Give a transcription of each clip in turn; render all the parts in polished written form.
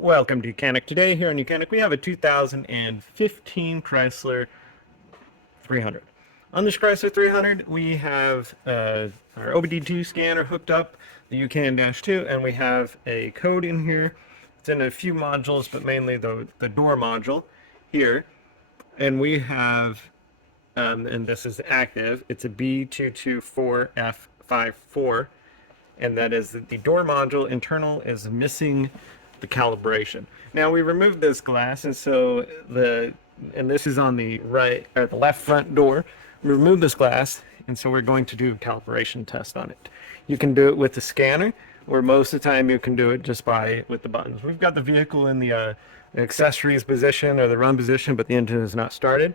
Welcome to Mechanic. Today here on Mechanic we have a 2015 Chrysler 300. On this Chrysler 300 we have our OBD2 scanner hooked up, the UCAN-2, and we have a code in here. It's in a few modules, but mainly the door module here. And we have, and this is active, it's a B224F54, and that is that the door module internal is missing the calibration. Now we removed this glass, and so and this is on the right or the left front door. We removed this glass, and so we're going to do a calibration test on it. You can do it with the scanner, or most of the time you can do it just with the buttons. We've got the vehicle in the accessories position or the run position, but the engine is not started.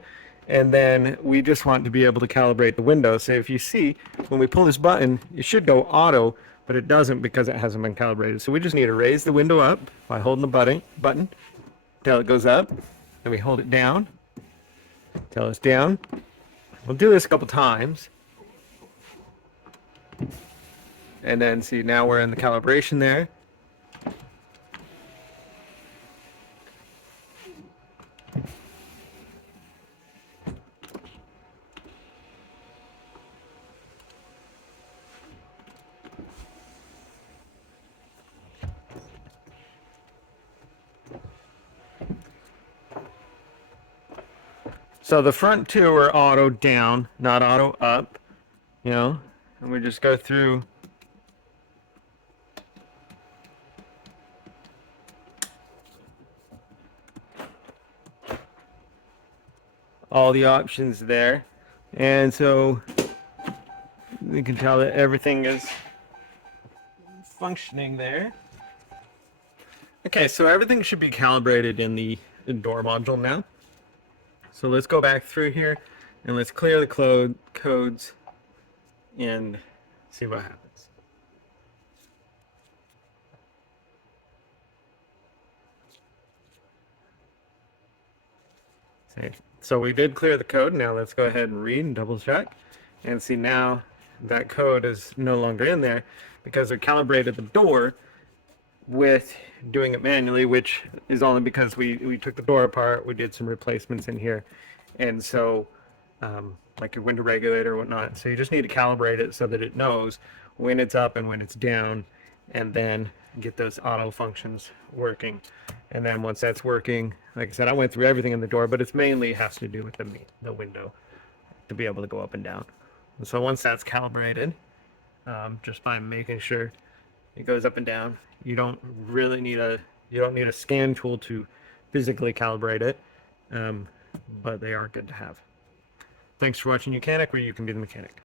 And then we just want to be able to calibrate the window. So if you see, when we pull this button, it should go auto, but it doesn't because it hasn't been calibrated. So we just need to raise the window up by holding the button until it goes up. Then we hold it down until it's down. We'll do this a couple times. And then see, now we're in the calibration there. So the front two are auto down, not auto up, and we just go through all the options there. And so we can tell that everything is functioning there. Okay, so everything should be calibrated in the door module now. So let's go back through here and let's clear the codes and see what happens. So we did clear the code. Now let's go ahead and read and double check and see now that code is no longer in there because we calibrated the door with doing it manually, which is only because we took the door apart, we did some replacements in here, and so like your window regulator or whatnot. So you just need to calibrate it so that it knows when it's up and when it's down, and then get those auto functions working. And then once that's working, like I said, I went through everything in the door, but it's mainly has to do with the window to be able to go up and down. And so once that's calibrated, just by making sure it goes up and down, you don't need a scan tool to physically calibrate it, but they are good to have. Thanks for watching Mechanic, where you can be the mechanic.